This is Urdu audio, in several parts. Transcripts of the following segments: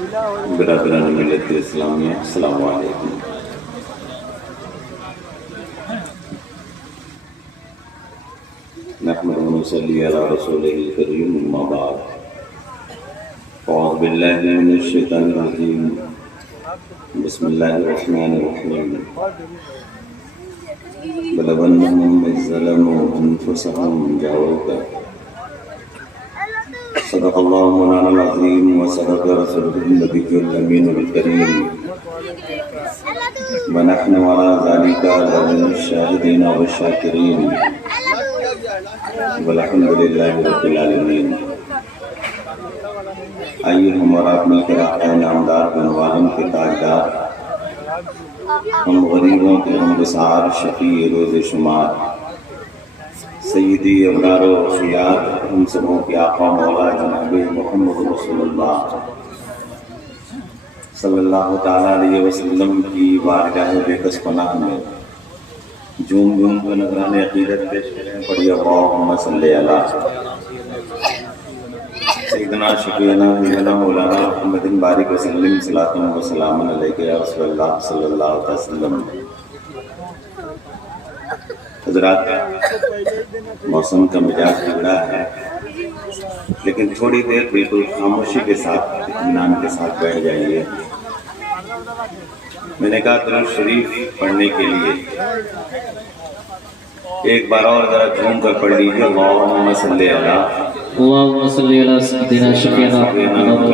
برادران ملت اسلامیہ، السلام علیکم۔ نحمد و نصلی علی رسولہ الکریم، اما بعد، اعوذ باللہ من الشیطان الرجیم، بسم اللہ الرحمن الرحیم۔ بلغ انہم اذ ظلموا انفسہم جاؤک، صدق اللہ مولانا العظیم وصدق رسولہ النبی الامین الکریم، ونحن علی ذلک لمن الشاہدین والشاکرین، والحمد للہ رب العالمین۔ آئیے ہمارا اپنے کراہے نامدار بنوالم کے تاجدار، ہم غریبوں کے ہم بسار شفیع روز شمار، سیدی ابرار و خیار، ہم سبوں کے آقا مولا جناب محمد رسول اللہ صلی اللہ تعالیٰ علیہ وسلم کی بارگاہ بے کس پناہ میں جھوم جھوم کو نذران عقیدت پیش کریں۔ پڑھی اللہم صلی علی سیدنا شفیعنا مولانا مولانا محمد بارک وسلم، صلاۃ و سلام علیک یا رسول اللہ صلی اللہ علیہ وسلم۔ حضرات، موسم کا مزاج بگڑا ہے، لیکن تھوڑی دیر بالکل خاموشی کے ساتھ، اطمینان کے ساتھ بیٹھ جائیے۔ میں نے کہا درود شریف پڑھنے کے لیے ایک بار اور ذرا جھوم کر پڑھ لیجیے۔ اللہم صلی علی اللهم صل على سيدنا شفيعنا محمد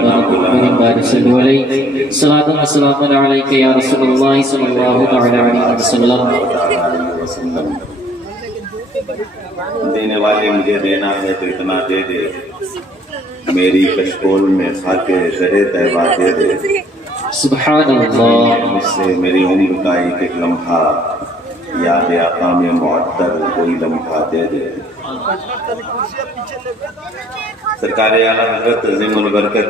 بارك عليه، صلاة وسلام عليك يا رسول الله صلى الله تعالى عليه وسلم۔ دینے والے مجھے دینا ہے تو اتنا دے دے، میری کشکول میں خاکے زرے طیبہ دے دے، سبحان اللہ۔ مجھ سے میری عمر کا ایک ایک لمحہ یاد آقا میں معطر کوئی لمحہ دے دے۔ سرکار اعلیٰ حضرت عظیم البرکت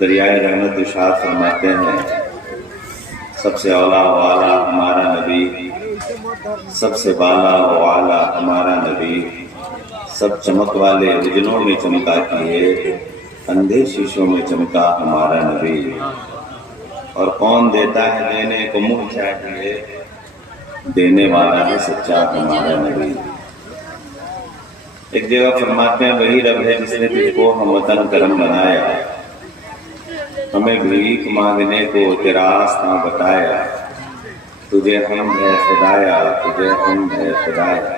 دریائے رحمت ارشاد فرماتے ہیں، سب سے اولا و اعلیٰ ہمارا نبی، سب سے بالا و اعلیٰ ہمارا نبی، سب چمک والے اجنوں میں چمکا کیے، اندھے شیشوں میں چمکا ہمارا نبی، اور کون دیتا ہے دینے کو منہ چاہیے، دینے والا ہے سچا ہمارا نبی۔ ایک جگہ فرماتے ہیں وہی رب ہے جس نے تجھ کو ہم وطن کرم بنایا، ہمیں بھیک مانگنے کو تیرا راستہ بتایا، تجھے حمد ہے خدایا، تجھے حمد ہے خدایا۔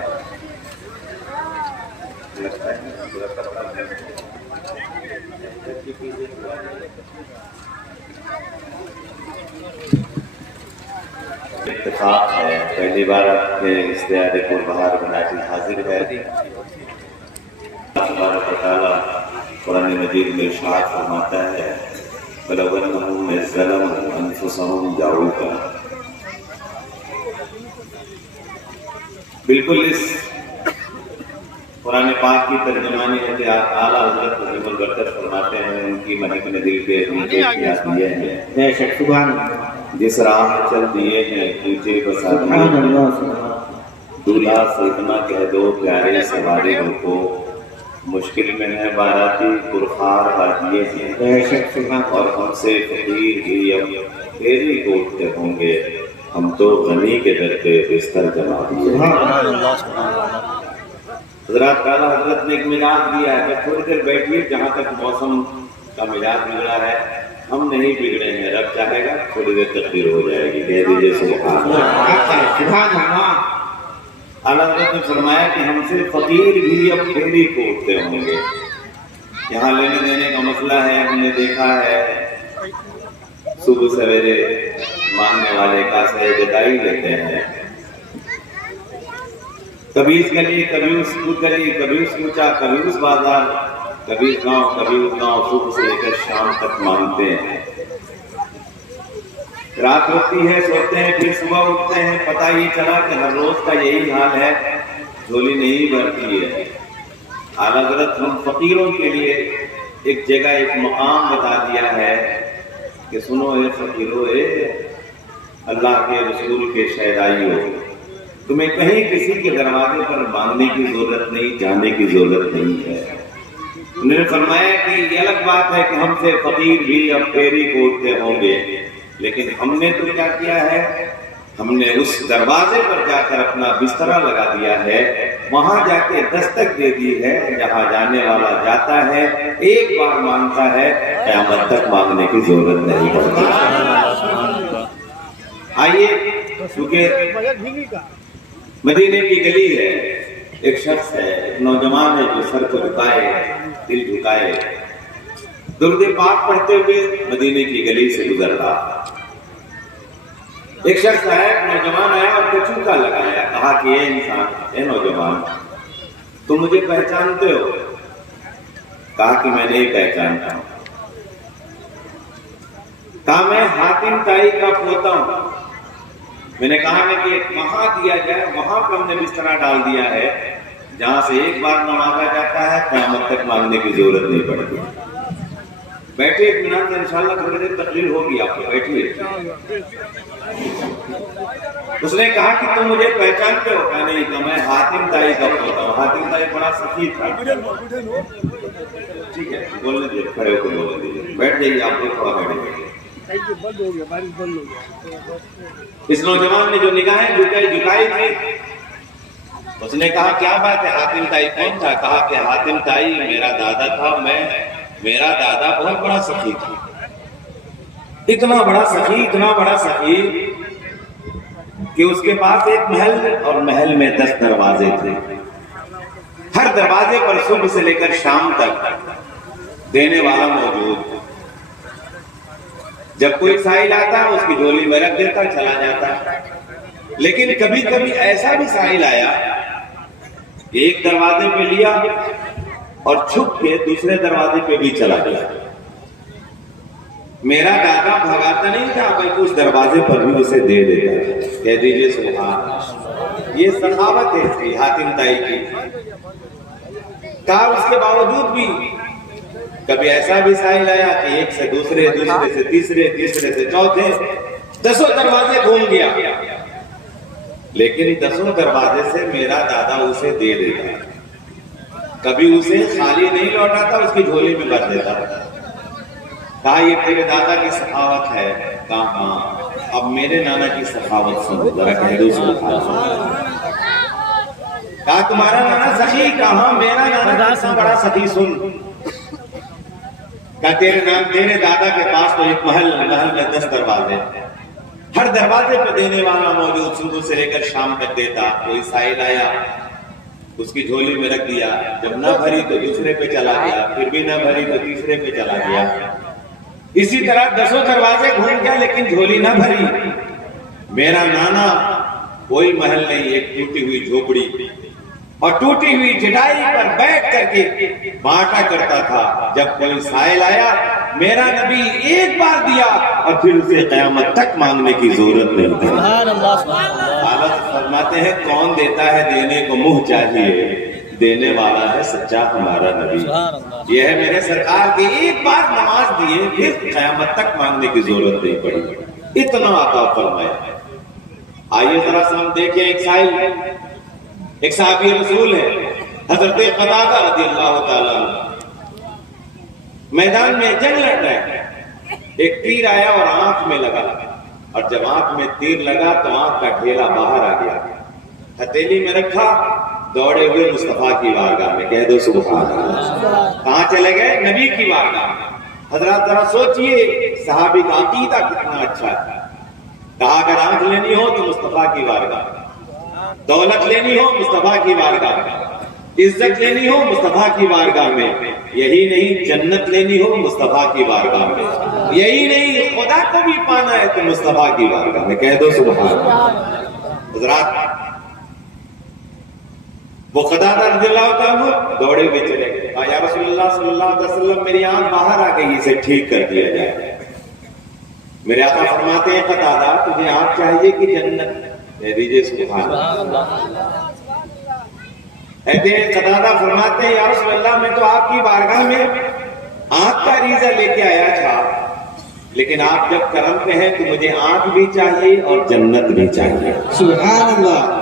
اتفاق ہے، پہلی بار آپ کے اشتہار پربہار بناجی حاضر ہے۔ تبارک و تعالیٰ قرآن مجید میں ارشاد فرماتا ہے، بلغ انہم اذ ظلموا انفسہم جاؤک۔ بالکل اس قرآن پاک کی ترجمانی ہے کہ اعلیٰ حضرت عظیم البرکت فرماتے ہیں، ان کی مہک نے دل کے ہم کو کیا دیے ہیں، بے شک سبحان اللہ۔ جس راہ چل دیے ہیں تجھے بسا دیے ہیں، دولہا سے اتنا کہہ دو پیارے سوارے ہو کو، مشکل میں ہے باراتی پرخار بادیے ہیں، بے شک سبحان اور ہم سے فقیر بھی اب پھیری کوٹتے ہوں گے، ہم تو غنی کے در پہ بستر جما دیے۔ حضرات اعلیٰ حضرت نے ایک مزاج دیا ہے کہ تھوڑی دیر بیٹھیے، جہاں تک موسم کا مزاج بگڑا ہے ہم نہیں بگڑے ہیں، رب چاہے گا تھوڑی دیر تقدیر ہو جائے گی، کہہ دیجیے سبحان اللہ۔ اعلیٰ حضرت نے فرمایا کہ ہم سے فقیر بھی اب پھیری کوٹتے ہوں گے۔ یہاں لینے دینے کا مسئلہ ہے، ہم نے دیکھا ہے صبح سویرے مانگنے والے کا سے جدائی لیتے ہیں، کبھی اس گلی کبھی اس گلی، کبھی اس کوچہ کبھی اس بازار، کبھی اس گاؤں کبھی اس گاؤں، صبح سے لے کر شام تک مانگتے ہیں۔ رات ہوتی ہے سوتے ہیں، پھر صبح اٹھتے ہیں، پتہ یہ چلا کہ ہر روز کا یہی حال ہے، جھولی نہیں بھرتی ہے۔ اعلیٰ حضرت ہم فقیروں کے لیے ایک جگہ ایک مقام بتا دیا ہے کہ سنو اے فقیرو، اے اللہ کے رسول کے شہدائیوں، تمہیں کہیں کسی کے دروازے پر مانگنے کی ضرورت نہیں، جانے کی ضرورت نہیں ہے۔ انہوں نے فرمایا کہ یہ الگ بات ہے کہ ہم سے فقیر بھی اب پھیری کوٹتے ہوں گے، لیکن ہم نے تو کیا کیا ہے، ہم نے اس دروازے پر جا کر اپنا بسترا لگا دیا ہے، وہاں جا کے دستک دے دی ہے، جہاں جانے والا جاتا ہے ایک بار مانگتا ہے، قیامت تک مانگنے کی ضرورت نہیں پڑتی۔ آئیے، کیونکہ مدینے کی گلی ہے، ایک شخص ہے، ایک نوجوان ہے جو سر کو جھکائے، دل جھکائے، درود پاک پڑھتے ہوئے مدینے کی گلی سے گزر رہا۔ ایک شخص آیا، ایک نوجوان آیا اور کچوکا لگایا، کہا کہ اے انسان، اے نوجوان، تم مجھے پہچانتے ہو؟ کہا کہ میں نہیں پہچانتا ہوں۔ کہا میں حاتم تائی کا پوتا ہوں۔ میں نے کہا کہ وہاں دیا جائے، وہاں پر ہم نے بسترا ڈال دیا ہے جہاں سے ایک بار نہ مانگا جاتا ہے، قیامت تک مانگنے کی ضرورت نہیں پڑتی۔ بیٹھے اطمینان سے، انشاءاللہ تھوڑی دیر تقریر ہوگی، آپ کو بیٹھیے۔ اس نے کہا کہ تم مجھے پہچانتے ہو؟ کہا نہیں، کہ میں حاتم تائی کا پوتا ہوں۔ حاتم تائی بڑا سخی تھا۔ ٹھیک ہے، بولنے دیجیے، کھڑے ہو کے بولنے دیجیے، بیٹھ جائیے، آپ لوگ تھوڑا بیٹھ جائیے۔ اس نوجوان نے جو نگاہیں جھکائی تھی، اس نے کہا کیا بات ہے، حاتم تائی کون تھا؟ کہا کہ حاتم تائی میرا دادا تھا، میرا دادا بہت بڑا سخی تھا، اتنا بڑا سخی کہ اس کے پاس ایک محل، اور محل میں 10 دروازے تھے، ہر دروازے پر صبح سے لے کر شام تک دینے والا موجود۔ جب کوئی سائل آتا اس کی جھولی میں رکھ دیتا، چلا جاتا۔ لیکن کبھی کبھی ایسا بھی سائل آیا کہ ایک دروازے پہ لیا اور چھپ کے دوسرے دروازے پہ بھی چلا گیا۔ میرا دادا بھگاتا نہیں تھا، بلکہ اس دروازے پر بھی اسے دے دیتا تھا۔ کہہ دیجیے سبحان اللہ۔ یہ سخاوت ہے اس کی، حاتم تائی کی۔ کہا اس کے باوجود بھی کبھی ایسا بھی سائل آیا کہ ایک سے دوسرے، دوسرے سے تیسرے، تیسرے سے چوتھے، 10 دروازے گھوم گیا، لیکن 10 دروازے سے میرا دادا اسے دے دیتا، کبھی اسے خالی نہیں لوٹاتا، اس کی جھولی میں بھر دیتا۔ کہا یہ تیرے دادا کی سخاوت ہے؟ کہا ہاں۔ اب میرے نانا کی سخاوت سن، ذرا کہہ دو سبحان اللہ۔ کہا تمہارا نانا سخی؟ کہا میرا نانا بڑا سخی، سن۔ کہا تیرے دادا کے پاس تو ایک محل میں 10 دروازے، ہر دروازے پہ دینے والا موجود، صبح سے لے کر شام تک دیتا۔ کوئی سائل آیا، اس کی جھولی میں رکھ دیا، جب نہ بھری تو دوسرے پہ چلا گیا، پھر بھی نہ بھری تو تیسرے پہ چلا گیا۔ اسی طرح 10 دروازے گھوم گیا لیکن جھولی نہ بھری۔ میرا نانا کوئی محل نہیں، ایک ٹوٹی ہوئی جھوپڑی اور ٹوٹی ہوئی چٹائی پر بیٹھ کر کے بانٹا کرتا تھا۔ جب کوئی سائل آیا، میرا نبی ایک بار دیا اور پھر اسے قیامت تک مانگنے کی ضرورت نہیں تھی۔ حالت فرماتے ہیں کون دیتا ہے دینے کو منہ چاہیے، دینے والا ہے سچا ہمارا نبی۔ یہ ہے میرے سرکار کی، ایک بار نماز دیے پھر قیامت تک مانگنے کی ضرورت نہیں پڑی، اتنا عطا فرمایا۔ آئیے ذرا سے ہم دیکھیں، ایک صحابی رسول ہے حضرت قتادہ رضی اللہ تعالیٰ عنہ، میدان میں جنگ لڑ رہے ہیں، ایک تیر آیا اور آنکھ میں لگا، اور جب آنکھ میں تیر لگا تو آنکھ کا ڈھیلا باہر آ گیا، ہتھیلی میں رکھا، دوڑے ہوئے مصطفیٰ کی بارگاہ میں، کہہ دو سبحان اللہ۔ کہاں چلے گئے؟ نبی کی بارگاہ میں۔ حضرات ذرا سوچئے صحابی کا عقیدہ کتنا اچھا ہے۔ کہا اگر آنکھ لینی ہو تو مصطفیٰ کی بارگاہ میں، دولت لینی ہو مصطفیٰ کی بارگاہ میں، عزت لینی ہو مصطفیٰ کی بارگاہ میں، یہی نہیں جنت لینی ہو مصطفیٰ کی بارگاہ میں، یہی نہیں خدا کو بھی پانا ہے تو مصطفیٰ کی بارگاہ میں، کہہ دو سبحان اللہ۔ حضرات وہ قتادہ رضی اللہ تعالیٰ دوڑے ہوئے چلے گئے، یا رسول اللہ صلی اللہ علیہ وسلم میری آنکھ باہر آ گئی، اسے ٹھیک کر دیا جائے۔ میرے آقا فرماتے ہیں قتادہ تجھے آنکھ چاہیے کہ جنت؟ کہہ دیجیے سبحان اللہ۔ قتادہ فرماتے ہیں یا رسول اللہ میں تو آپ کی بارگاہ میں آنکھ کا ریزہ لے کے آیا تھا، لیکن آپ جب کرم پہ ہیں تو مجھے آنکھ بھی چاہیے اور جنت بھی چاہیے۔ سبحان اللہ۔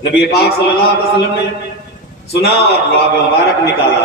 نبی پاک صلی اللہ علیہ وسلم نے سنا اور دعا مبارک نکالا،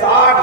60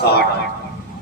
60।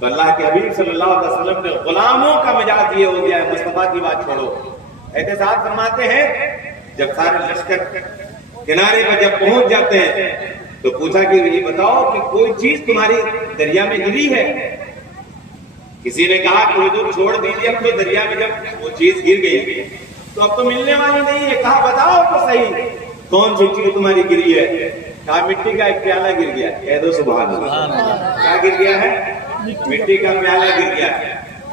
تو اللہ کے حبیب صلی اللہ علیہ وسلم نے غلاموں کا مزاج یہ ہو گیا ہے. مصطفیٰ کی بات چھوڑو, احتساب فرماتے ہیں جب سارے لشکر کنارے پر جب پہنچ جاتے ہیں تو پوچھا کہ یہ بتاؤ کہ کوئی چیز تمہاری دریا میں گری ہے؟ کسی نے کہا کہ حضور چھوڑ دیجیے, اب تو دریا میں جب وہ چیز گر گئی تو اب تو ملنے والی نہیں ہے. کہا بتاؤ تو صحیح کون سی چیز تمہاری گری ہے؟ کہا مٹی کا ایک پیالہ گر گیا. کہہ دو سبحان اللہ. کیا گر گیا ہے؟ مٹی کا پیالہ گر گیا.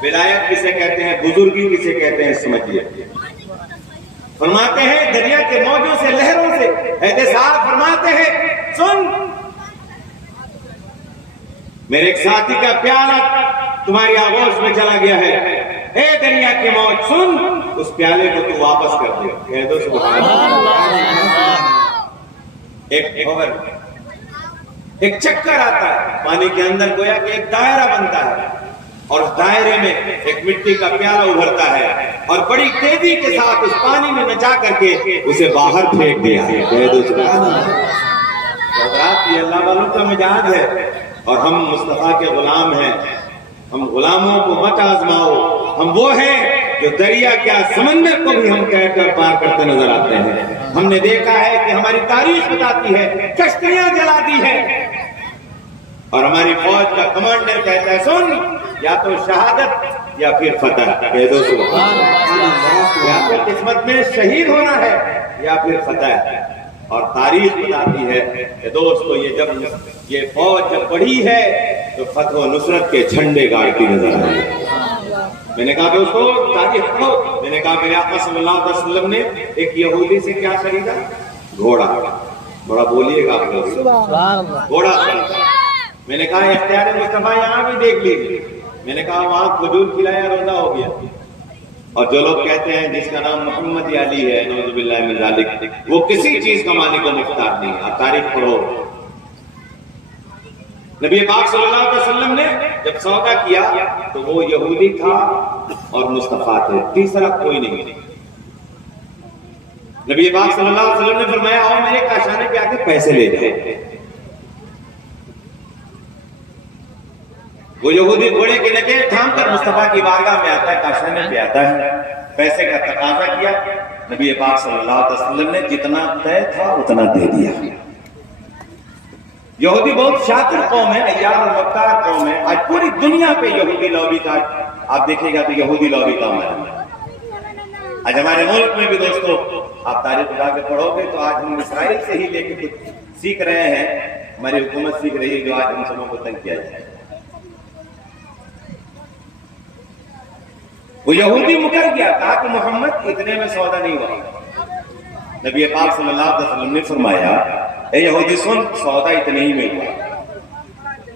ولایت کسے کہتے ہیں, بزرگی کسے کہتے ہیں, سمجھیے. فرماتے ہیں دریا کے موجوں سے, لہروں سے احتساب فرماتے ہیں سن میرے ایک ساتھی کا پیالہ تمہاری آغوش میں چلا گیا ہے, اے دریا کے موج سن اس پیالے کو تو واپس کر دے. کہہ دو سبحان اللہ. ایک چکر آتا ہے پانی کے اندر, گویا کہ ایک دائرہ بنتا ہے اور اس دائرے میں ایک مٹی کا پیالہ ابھرتا ہے اور بڑی تیزی کے ساتھ اس پانی میں نچا کر کے اسے باہر پھینک دیا. یہ اللہ والوں کا مزاج ہے اور ہم مصطفیٰ کے غلام ہیں. ہم غلاموں کو مت آزماؤ, ہم وہ ہیں جو دریا کیا سمندر کو بھی ہم کہہ کر پار کرتے نظر آتے ہیں. ہم نے دیکھا ہے کہ ہماری تاریخ بتاتی ہے کشتیاں جلا دی ہیں اور ہماری فوج کا کمانڈر کہتا ہے سن یا تو شہادت یا پھر فتح. کہہ دو سبحان اللہ. یا تو قسمت میں شہید ہونا ہے یا پھر فتح. اور تاریخ بتاتی ہے کہ دوستو یہ فوج جب بڑھی ہے تو فتح و نصرت کے جھنڈے گاڑتی نظر آئی. میں نے کہا دوستو تاریخ پڑھو. میں نے کہا میرے آقا صلی اللہ علیہ وسلم نے ایک یہودی سے کیا خریدا؟ گھوڑا. بڑا بولیے گا گھوڑا خریدا. میں نے کہا اختیار مصطفیٰ یہاں بھی دیکھ لیجیے. میں نے کہا وہاں کھجور کھلایا روزہ ہو گیا. اور جو لوگ کہتے ہیں جس کا نام محمد علی ہے نعوذ باللہ من ذالک, وہ کسی چیز کا مالک و مختار نہیں. آپ تاریخ پڑھو. نبی پاک صلی اللہ علیہ وسلم نے جب سودا کیا تو وہ یہودی تھا اور مصطفیٰ تھے, تیسرا کوئی نہیں. نبی پاک صلی اللہ علیہ وسلم نے فرمایا آؤ میرے کاشانے پہ آ کے پیسے لے جائے. وہ یہودی گھوڑے کے نکیل تھام کر مصطفیٰ کی بارگاہ میں آتا ہے, کاشانے پہ آتا ہے, پیسے کا تقاضا کیا. نبی پاک صلی اللہ علیہ وسلم نے جتنا طے تھا اتنا دے دیا. یہودی بہت شاطر قوم ہے, عیار و مکار قوم ہے. آج پوری دنیا پہ یہودی لابی کا آپ دیکھیں گا تو یہودی لابی کا عمل ہے. آج ہمارے ملک میں بھی دوستو آپ تاریخ اٹھا کے پڑھو گے تو آج ہم اسرائیل سے ہی لے کے کچھ سیکھ رہے ہیں. ہماری حکومت سیکھ رہی ہے جو آج ہم سبوں کو تنگ کیا جائے. وہ یہودی مکر گیا, کہا کہ محمد اتنے میں سودا نہیں ہوا. نبی پاک صلی اللہ علیہ وسلم نے فرمایا اے یہودی سن سودا اتنے ہی میں ہوا.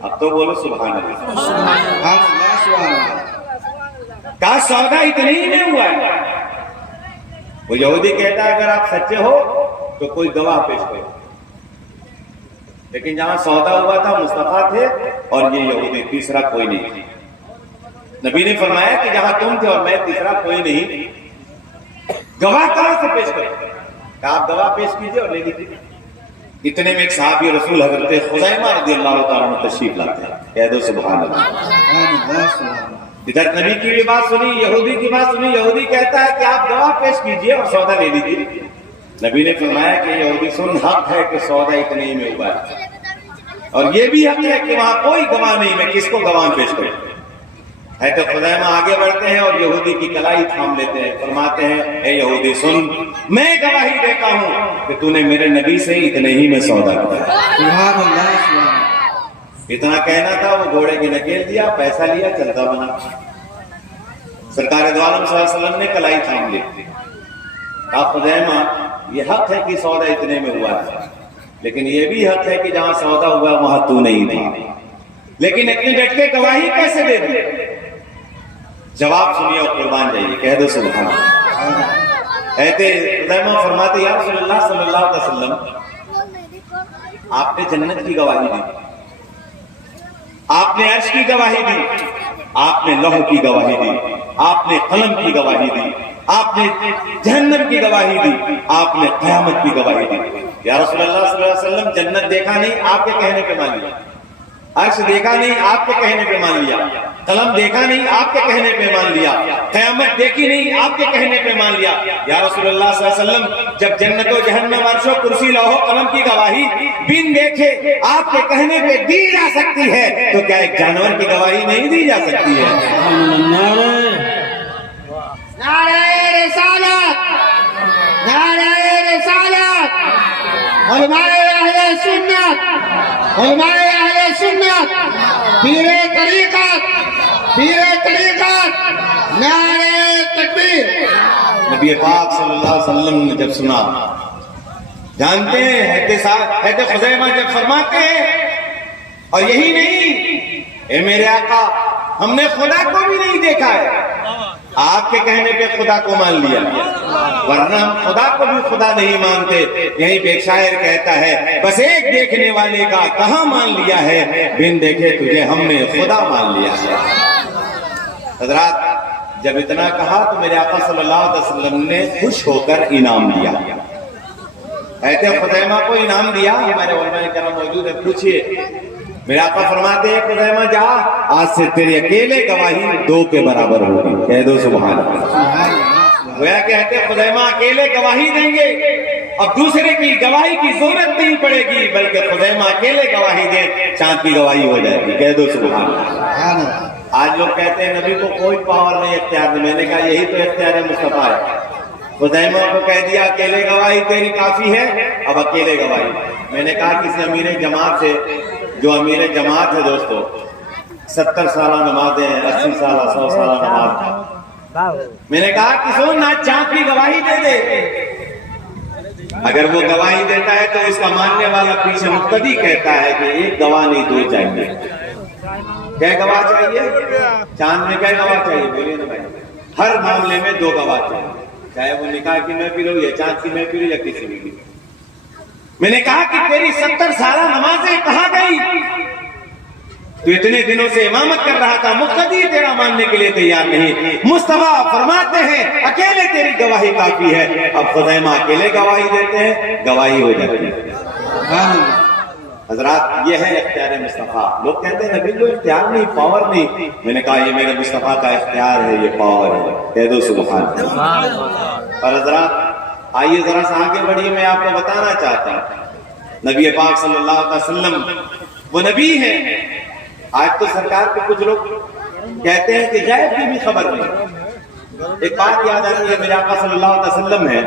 اب تو بولو سبحان اللہ. کہا سودا اتنے ہی میں ہوا ہے. وہ یہودی کہتا ہے اگر آپ سچے ہو تو کوئی گواہ پیش کرو. لیکن جہاں سودا ہوا تھا مصطفیٰ تھے اور یہ یہودی, تیسرا کوئی نہیں تھی. نبی نے فرمایا کہ جہاں تم تھے اور میں, تیسرا کوئی نہیں. گواہ کہاں سے پیش کرو؟ کہ آپ گواہ پیش کیجئے اور لے لیجیے. اتنے میں ایک صحابی رسول حضرت خزیمہ رضی اللہ تعالیٰ عنہ تشریف لاتے ہیں. کہہ دو سبحان اللہ. ادھر نبی کی بھی بات سنی, یہودی کی بات سنی. یہودی کہتا ہے کہ آپ گواہ پیش کیجئے اور سودا لے لیجیے. نبی نے فرمایا کہ یہودی سن, حق ہے کہ سودا اتنے ہی میں ہوا ہے اور یہ بھی حق ہے کہ وہاں کوئی گواہ نہیں, میں کس کو گواہ پیش کروں. ہے تو خزیمہ آگے بڑھتے ہیں اور یہودی کی کلائی تھام لیتے ہیں. فرماتے ہیں اے یہودی سن, میں گواہی دیتا ہوں کہ تو نے میرے نبی سے اتنے ہی میں سودا کیا. سبحان اللہ. اتنا کہنا تھا, وہ گھوڑے کی نکیل دیا, پیسہ لیا, چلتا بنا. سرکار دو عالم صلی اللہ علیہ وسلم نے کلائی تھام لی. آپ خزیمہ یہ حق ہے کہ سودا اتنے میں ہوا ہے, لیکن یہ بھی حق ہے کہ جہاں سودا ہوا وہاں تو نہیں تھا. لیکن اتنی ڈٹ کے گواہی کیسے دے دی؟ جواب سنیے اور قربان جائیے. کہہ دو سبحان اللہ. کہتے خزیمہ فرماتے یا رسول اللہ صلی اللہ علیہ وسلم, آپ نے جنت کی گواہی دی, آپ نے عرش کی گواہی دی, آپ نے لوح کی گواہی دی, آپ نے قلم کی گواہی دی, آپ نے جہنم کی گواہی دی, آپ نے قیامت کی گواہی دی. یا رسول اللہ صلی اللہ علیہ وسلم جنت دیکھا نہیں، آپ کے کہنے پہ مان لیا، عرش دیکھا نہیں، آپ کے کہنے پہ مان لیا، قلم دیکھا نہیں، آپ کے کہنے پہ مان لیا، قیامت دیکھی نہیں، آپ کے کہنے پہ مان لیا۔ یا رسول اللہ صلی اللہ علیہ وسلم جب جنت و جہنم، عرش و کرسی، لوح و قلم کی گواہی بن دیکھے آپ کے کہنے پہ دی جا سکتی ہے تو کیا ایک جانور کی گواہی نہیں دی جا سکتی ہے؟ نعرہ رسالت، نعرہ رسالت، علماء اہل سنت، علماء اہل سنت، پیر طریقت، پیر طریقت، نعرہ تکبیر۔ نبی پاک صلی اللہ علیہ وسلم نے جب سنا، جانتے ہیں حضرت خزیمہ جب فرماتے ہیں، اور یہی نہیں، اے میرے آقا ہم نے خدا کو بھی نہیں دیکھا ہے، آپ کے کہنے پہ خدا کو مان لیا، ورنہ ہم خدا کو بھی خدا نہیں مانتے۔ یہیں پہ ایک شاعر کہتا ہے، بس ایک دیکھنے والے کا کہاں مان لیا ہے، بن دیکھے تجھے ہم نے خدا مان لیا ہے۔ حضرات جب اتنا کہا تو میرے آقا صلی اللہ علیہ وسلم نے خوش ہو کر انعام دیا، حضرت خزیمہ کو انعام دیا۔ ہمارے علماء کرام موجود ہیں، پوچھئے۔ میرے آقا فرماتے ہیں، خزیمہ جا، آج سے تیرے اکیلے گواہی 2 کے برابر ہوگی، کہہ دو سبحان اللہ۔ گویا کہتے ہیں خزیمہ اکیلے گواہی دیں گے، اب دوسرے کی گواہی کی ضرورت نہیں پڑے گی، بلکہ خزیمہ اکیلے گواہی دیں، چاند کی گواہی ہو جائے گی، کہہ دو سبحان اللہ۔ آج لوگ کہتے ہیں نبی کو کوئی پاور نہیں، اختیار نہیں، میں نے کہا یہی تو اختیار مصطفیٰ ہے۔ خزیمہ کو کہہ دیا اکیلے گواہی تیری کافی ہے، اب اکیلے گواہی۔ میں نے کہا کسی امیر جماعت سے، جو امیر جماعت ہے دوستو، 70 سالہ نمازیں، 80 سالہ، 100 سالہ نماز، میں نے کہا کسو نہ چاند کی گواہی دے دے، اگر وہ گواہی دیتا ہے تو اس کا ماننے والا پیچھے مقتدی کہتا ہے کہ ایک گواہ نہیں 2 چاہیے۔ کیا گواہ چاہیے؟ چاند میں کیا گواہ چاہیے؟ بولیے نا بھائی، ہر معاملے میں 2 گواہ چاہیے، چاہے وہ نکاح کی محفل ہو یا چاند کی محفل ہو یا کسی بھی۔ میں نے کہا کہ تیری 70 سالہ نمازیں کہاں گئی؟ تو اتنے دنوں سے امامت کر رہا تھا، مقتدی تیرا ماننے کے لیے تیار نہیں۔ مصطفیٰ فرماتے ہیں اکیلے تیری گواہی کافی ہے، اب خزیمہ اکیلے گواہی دیتے ہیں، گواہی ہو جاتی ہے۔ حضرات یہ ہے اختیار مصطفیٰ۔ لوگ کہتے ہیں نبی جو اختیار نہیں، پاور نہیں، میں نے کہا یہ میرے مصطفیٰ کا اختیار ہے، یہ پاور ہے، کہہ دو سبحان اللہ۔ اور حضرات آئیے ذرا سا آگے بڑھیے، میں آپ کو بتانا چاہتا ہوں نبی پاک صلی اللہ علیہ وسلم وہ نبی ہیں۔ آج تو سرکار پہ کچھ لوگ کہتے ہیں کہ غیب کی بھی خبر نہیں۔ ایک بات یاد آتی ہے، میرے آقا صلی اللہ علیہ وسلم ہے،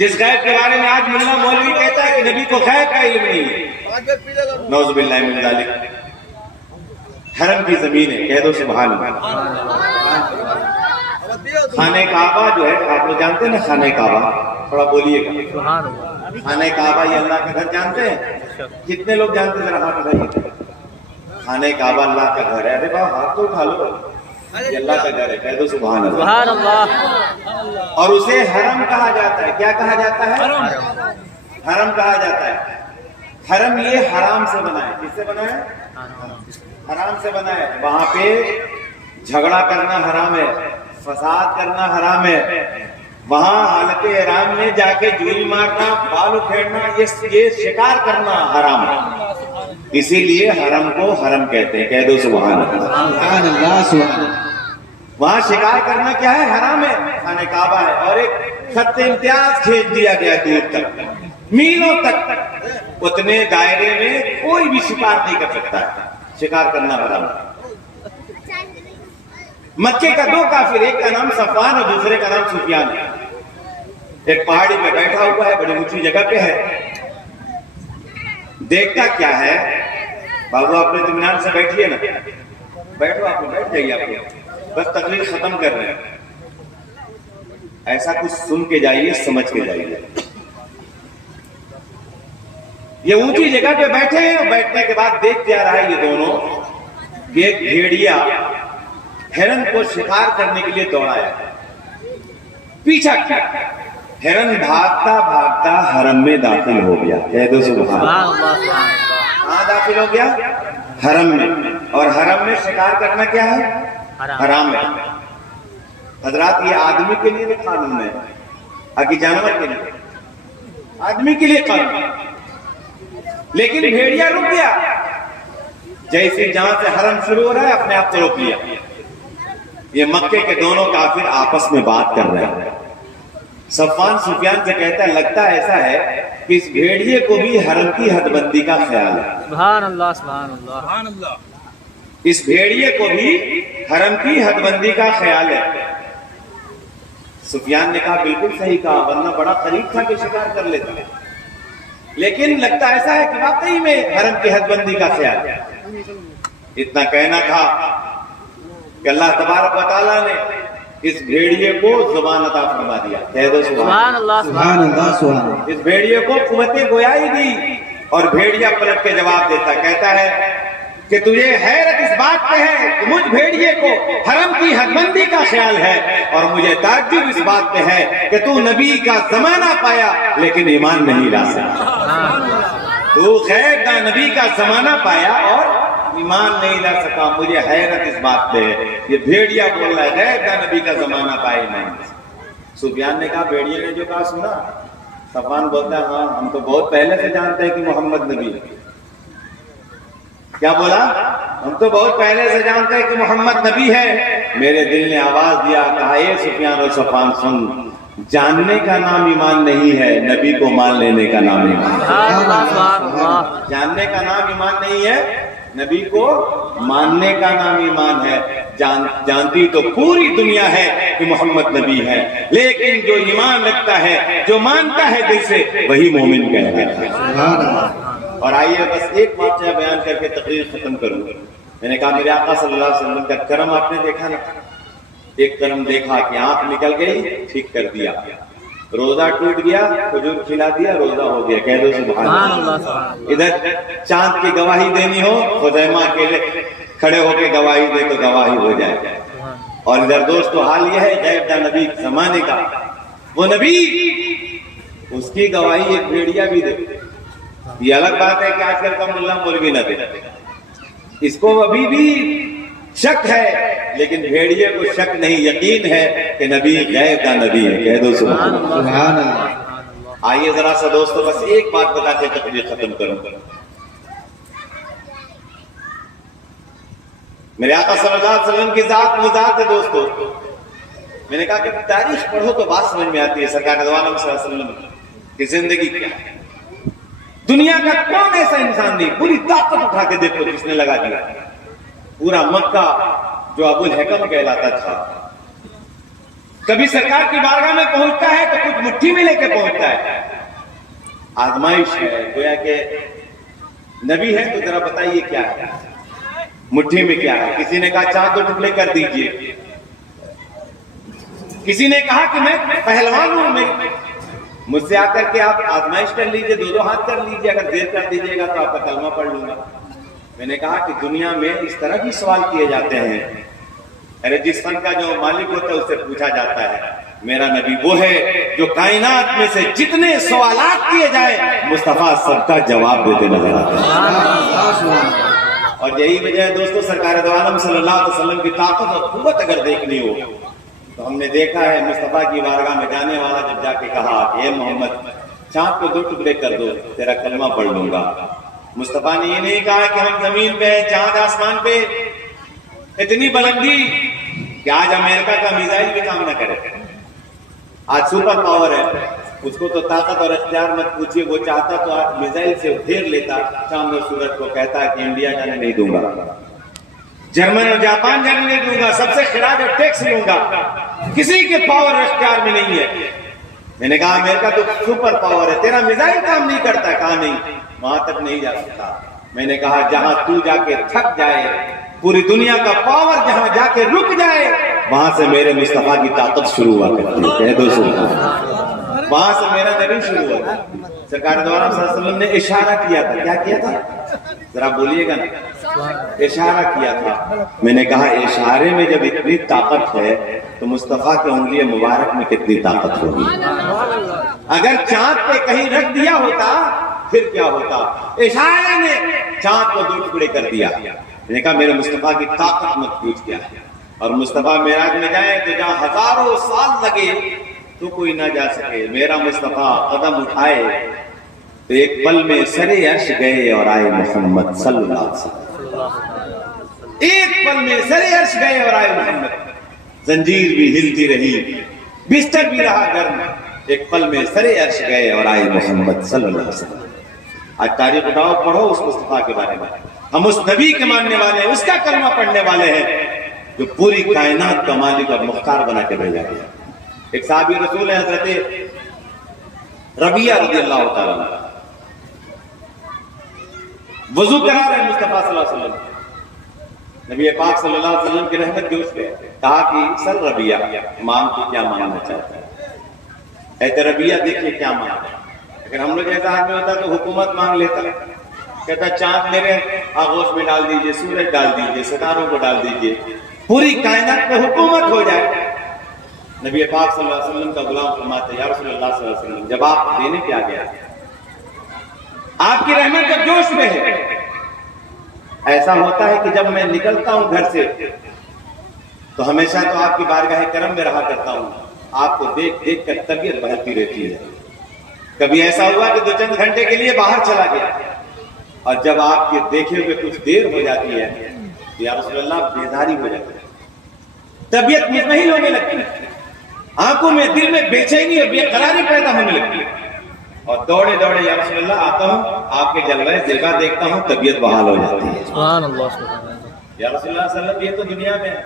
جس غیب کے بارے میں آج ملا مولوی کہتا ہے کہ نبی کو غیب کا علم نہیں ہے، نعوذ باللہ من ذالک۔ حرم کی زمین ہے، کہہ دو سبحان اللہ۔ خانہ کعبہ جو ہے، آپ لوگ جانتے ہیں نا خانہ کعبہ، تھوڑا بولیے گا۔ خانہ کعبہ یہ اللہ کا گھر جانتے ہیں؟ کتنے لوگ جانتے ہیں؟ ذرا ہاتھ اٹھائیے۔ خانہ کعبہ اللہ کا گھر ہے، ارے بابا ہاتھ تو اٹھا لو، یہ اللہ کا گھر ہے، کہہ دو سبحان اللہ۔ اور اسے حرم کہا جاتا ہے، کیا کہا جاتا ہے؟ حرم کہا جاتا ہے۔ حرم یہ حرام سے بنا ہے، کس سے بنا ہے؟ حرام سے بنا ہے۔ وہاں پہ جھگڑا کرنا حرام ہے، فساد کرنا حرام ہے، وہاں حالت احرام میں جا کے جوئی مارنا، بال اکھیڑنا، یہ شکار کرنا حرام ہے، اسی لیے حرم کو حرم کہتے ہیں، کہہ دو سبحان اللہ۔ وہاں شکار کرنا کیا ہے؟ حرام ہے، خانہ کعبہ ہے، اور ایک خط امتیاز کھینچ دیا گیا دور تک، میلوں تک، اتنے دائرے میں کوئی بھی شکار نہیں کر سکتا ہے، شکار کرنا حرام ہے۔ مکے کا 2 کافر، ایک کا نام صفوان اور دوسرے کا نام سفیان ہے، ایک پہاڑی پہ بیٹھا ہوا ہے، بڑی اونچی جگہ پہ ہے، دیکھتا کیا ہے، بابو اپنے اطمینان سے بیٹھیے نا، بیٹھو، آپ بیٹھ جائیے، آپ بس تقریر ختم کر رہے ہیں، ایسا کچھ سن کے جائیے، سمجھ کے جائیے۔ یہ اونچی جگہ پہ بیٹھے ہیں، اور بیٹھنے کے بعد دیکھ کیا رہا ہے یہ دونوں کہ ایک بھیڑیا ہرن کو شکار کرنے کے لیے دوڑایا، پیچھا کیا، ہرن بھاگتا بھاگتا حرم میں داخل ہو گیا، کہہ دو سبحان اللہ۔ کہاں داخل ہو گیا؟ حرم میں، اور حرم میں شکار کرنا کیا ہے؟ حرام ہے۔ حضرات یہ آدمی کے لیے بھی قانون ہے، آگے جانور کے لیے، آدمی کے لیے قانون، لیکن بھیڑیا رک گیا، جیسے جہاں سے حرم شروع ہو رہا ہے اپنے آپ کو روک لیا۔ یہ مکے کے دونوں کافر آپس میں بات کر رہے ہیں۔ صفوان سفیان سے کہتا ہے لگتا ایسا ہے کہ اس بھیڑیے کو بھی حرم کی حد بندی کا خیال ہے۔ سبحان اللہ سبحان اللہ سبحان اللہ۔ اس بھیڑیے کو بھی حرم کی حد بندی کا خیال ہے۔ سفیان نے کہا بالکل صحیح کہا، ورنہ بڑا قریب تھا کہ شکار کر لیتا، لیکن لگتا ایسا ہے کہ واقعی میں حرم کی حد بندی کا خیال ہے۔ اتنا کہنا تھا کہ اللہ تبارک و تعالیٰ نے اس بھیڑیے کو زبان عطا فرما دیا۔ کہہ دو سبحان اللہ سبحان اللہ سبحان اللہ۔ اس بھیڑیے کو قوت گویائی دی اور بھیڑیا پلٹ کے جواب دیتا، کہتا ہے کہ تجھے حیرت اس بات پہ ہے کہ مجھ بھیڑیے کو حرم کی حد بندی کا خیال ہے، اور مجھے تعجب اس بات پہ ہے کہ تو نبی کا زمانہ پایا لیکن ایمان نہیں لا سکا۔ تو خیر کا نبی کا زمانہ پایا اور ایمان نہیں لا سکا، مجھے حیرت اس بات پہ ہے۔ یہ بھیڑیا بول رہا ہے غیر کا نبی کا زمانہ پایا ایمان۔ سفیان نے کہا بھیڑیے نے جو کہا سنا؟ صفوان بولتا ہے ہاں ہم تو بہت پہلے سے جانتے ہیں کہ محمد نبی ہے۔ کیا بولا؟ ہم تو بہت پہلے سے جانتے ہیں کہ محمد نبی ہے۔ میرے دل نے آواز دیا، کہا اے سفیان اور صفوان سن، جاننے کا نام ایمان نہیں ہے، نبی کو مان لینے کا نام ایمان ہے۔ جاننے کا نام ایمان نہیں ہے، نبی کو ماننے کا نام ایمان ہے۔ جانتی تو پوری دنیا ہے کہ محمد نبی ہے، لیکن جو ایمان رکھتا ہے، جو مانتا ہے دل سے، وہی مومن کہلاتا ہے۔ اور آئیے بس ایک واقعہ بیان کر کے تقریر ختم کروں۔ میں نے کہا میرے آقا صلی اللہ علیہ وسلم کا کرم آپ نے دیکھا نا، ایک کرم دیکھا کہ آنکھ نکل گئی ٹھیک کر دیا، روزہ ٹوٹ گیا کھجور کھلا دیا روزہ ہو گیا۔ کہہ دو سبحان اللہ۔ ادھر چاند کی گواہی دینی ہو، خزیمہ اکیلے کھڑے ہو کے گواہی دے تو گواہی ہو جائے۔ اور ادھر دوستو حال یہ ہے غیب دا نبی زمانے کا، وہ نبی اس کی گواہی ایک بھیڑیا بھی دے۔ یہ الگ بات ہے کہ آج کل کا ملا مولوی نہ دے، اس کو ابھی بھی شک ہے، لیکن بھیڑیے کو شک نہیں، یقین ہے کہ نبی غیب کا نبی ہے۔ کہہ دو سبحان اللہ۔ آئیے ذرا سا دوستو بس ایک بات بتا کے تقریر ختم کروں۔ میرے آقا صلی اللہ علیہ وسلم کی ذات وہ ذات ہے دوستو۔ میں نے کہا کہ تاریخ پڑھو تو بات سمجھ میں آتی ہے سرکار دو عالم صلی اللہ علیہ وسلم کی زندگی کیا ہے۔ دنیا کا کون ایسا انسان نہیں، پوری طاقت اٹھا کے دیکھو جس نے لگا دیا پورا مکہ جو ابو الحکم کہلاتا تھا، کبھی سرکار کی بارگاہ میں پہنچتا ہے تو کچھ مٹھی میں لے کے پہنچتا ہے۔ آزمائش ہے، گویا کہ نبی ہے تو ذرا بتائیے کیا ہے، مٹھی میں کیا ہے؟ کسی نے کہا چاند دو ٹکڑے کر دیجئے، کسی نے کہا کہ میں پہلوان ہوں، مجھ سے آ کر کے آپ آزمائش کر لیجئے، دو ہاتھ کر لیجئے، اگر دیر کر دیجئے گا تو آپ کا کلمہ پڑھ لوں گا۔ میں نے کہا کہ دنیا میں اس طرح بھی سوال کیے جاتے ہیں، ارے جس فن کا جو مالک ہوتا ہے اس سے پوچھا جاتا ہے، میرا نبی وہ ہے جو کائنات میں سے جتنے سوالات کیے جائے مصطفیٰ سب کا جواب دیتے نظر آتے ہیں۔ اور یہی وجہ ہے دوستو سرکار دو عالم صلی اللہ علیہ وسلم کی طاقت اور قوت اگر دیکھنی ہو تو ہم نے دیکھا ہے مصطفیٰ کی بارگاہ میں جانے والا جب جا کے کہا کہ اے محمد چاند کو 2 ٹکڑے کر دو تیرا کلمہ پڑھ لوں گا۔ مصطفیٰ نے یہ نہیں کہا کہ ہم زمین پہ چاند آسمان پہ، اتنی بلندی کہ آج امریکہ کا میزائل بھی کام نہ کرے، آج سپر پاور ہے، اس کو تو طاقت اور اختیار مت پوچھیے، وہ چاہتا تو آج میزائل سے پھیر لیتا چاند اور سورج کو، کہتا ہے کہ انڈیا جانے نہیں دوں گا، جرمن اور جاپان جانے نہیں دوں گا، سب سے خراج اور ٹیکس لوں گا، کسی کے پاور اور اختیار میں نہیں ہے۔ میں نے کہا امریکہ تو سپر پاور ہے، تیرا میزائل کام نہیں کرتا، کہا نہیں وہاں تک نہیں جا سکتا۔ میں نے کہا جہاں تو جا کے تھک جائے، پوری دنیا کا پاور جہاں جا کے رک جائے، وہاں سے میرے مصطفیٰ کی طاقت شروع ہوا کرتی ہے۔ کہہ دو سبحان، وہاں سے میرا نبی شروع ہوا۔ سرکار دو عالم صلی اللہ علیہ وسلم نے اشارہ کیا تھا، کیا کیا تھا ذرا بولیے گا نا، اشارہ کیا تھا۔ میں نے کہا اشارے میں جب اتنی طاقت ہے تو مصطفیٰ کی انگلی مبارک میں کتنی طاقت ہوگی؟ اگر چاند پہ کہیں رکھ دیا ہوتا پھر کیا ہوتا؟ اشارے نے چاند کو 2 ٹکڑے کر دیا۔ میں نے کہا میرے مصطفیٰ کی طاقت مت پوچھ کیا ہے۔ اور مصطفیٰ معراج میں جائے تو جہاں ہزاروں سال لگے تو کوئی نہ جا سکے، میرا مصطفیٰ قدم اٹھائے تو ایک پل میں سرے عرش گئے اور آئے محمد صلی اللہ علیہ وسلم۔ ایک پل میں سرے عرش گئے اور آئے محمد، زنجیر بھی ہلتی رہی، بستر بھی رہا گرم، ایک پل میں سرے عرش گئے اور آئے محمد صلی اللہ علیہ وسلم۔ آج تاریخ اٹھاؤ، پڑھو اس مصطفیٰ کے بارے میں، ہم اس نبی کے ماننے والے ہیں، اس کا کلمہ پڑھنے والے ہیں جو پوری کائنات کا مالک اور مختار بنا کے بھیجا گیا۔ ایک صحابی رسول ہے حضرت ربیہ رضی اللہ تعالیٰ عنہ، وضو کرا رہے مصطفیٰ صلی اللہ علیہ وسلم، نبی پاک صلی اللہ علیہ وسلم کی رحمت جوش گئے، کہا کہ سر ربیہ مانگ تو کیا مانگنا چاہتا ہے؟ اے ربیہ دیکھیے کیا مانگتا ہے۔ اگر ہم لوگ ایسا آدمی ہوتا تو حکومت مانگ لیتا، کہتا چاند میرے آغوش میں ڈال دیجئے، سورج ڈال دیجئے، ستاروں کو ڈال دیجئے، پوری کائنات میں حکومت ہو جائے۔ نبی پاک صلی اللہ علیہ وسلم کا غلام فرماتے ہیں یا رسول اللہ صلی اللہ علیہ وسلم، جب آپ دینے پہ آ گیا، آپ کی رحمت جب جوش میں ہے، ایسا ہوتا ہے کہ جب میں نکلتا ہوں گھر سے تو ہمیشہ تو آپ کی بارگاہ کرم میں رہا کرتا ہوں، آپ کو دیکھ دیکھ کر طبیعت بہلتی رہتی ہے۔ کبھی ایسا ہوا کہ 2 چند گھنٹے کے لیے باہر چلا گیا اور جب آپ کے دیکھے ہوئے کچھ دیر ہو جاتی ہے تو یا رسول اللہ بیداری ہو جاتی ہے، طبیعت مطمئن ہونے لگتی ہے، آنکھوں میں دل میں بے چینی اور بے قراری پیدا ہونے لگتی ہے، اور دوڑے دوڑے یا رسول اللہ آتا ہوں، آپ کے جلوے جگہ دیکھتا ہوں، طبیعت بحال ہو جاتی ہے۔ سبحان اللہ سبحان اللہ۔ یا رسول اللہ صلی اللہ علیہ وسلم، یہ تو دنیا میں ہے،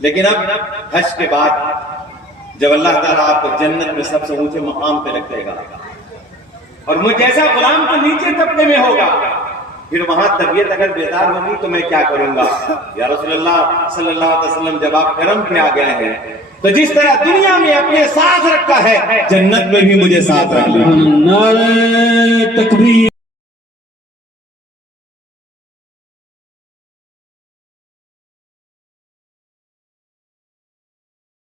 لیکن اب حج کے بعد جب اللہ تعالیٰ آپ کو جنت میں سب سے اونچے مقام پہ رکھے گا اور مجھ جیسا غلام تو نیچے طبقے میں ہوگا، پھر وہاں طبیعت اگر بیدار ہوگی تو میں کیا کروں گا؟ یا رسول اللہ صلی اللہ علیہ وسلم، جب آپ کرم پہ آ گئے ہیں تو جس طرح دنیا میں اپنے ساتھ رکھا ہے، جنت میں بھی مجھے ساتھ رکھ لیا۔ نعرہ تکبیر۔